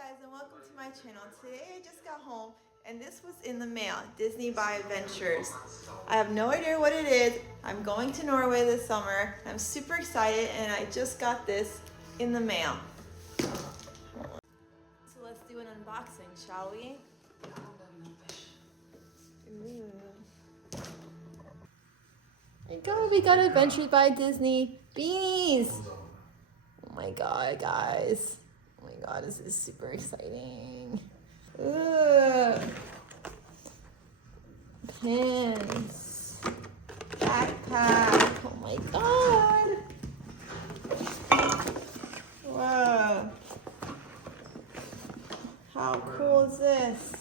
guys, and welcome to my channel. Today I just got home and this was in the mail, Disney by Adventures. I have no idea what it is. I'm going to Norway this summer. I'm super excited and I just got this in the mail. So let's do an unboxing, shall we? Ooh. There you go, we got Adventures by Disney beanies. Oh my god, guys. Oh my god, this is super exciting. Ugh. Pins. Backpack. Oh my god. Whoa. How cool is this?